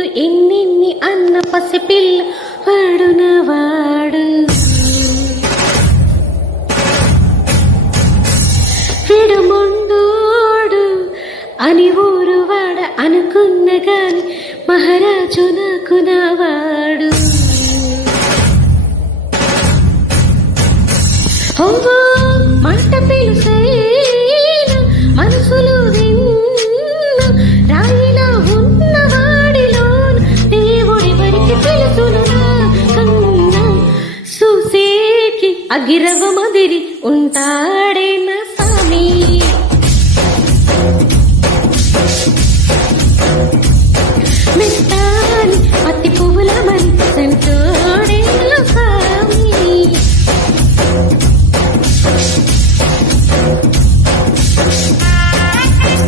ఎన్నెన్నెడు ఎన్నెన్ని అన్న పసిపిల్ల వాడునవాడు విడమొండోడు అని ఊరు వాడ అనుకున్న గాని మహారాజు నాకు నావాడు. మంట పిలుసైన మనసులు నిన్న రాయిలా ఉన్నవాడిలో దేవుడి వరికి తెలుసును కన్నా చూసేకి అగిరవ మదిరి ఉంటాడే నా స్వామి. మెత్తాని పత్తి పువ్వుల మరి సంతో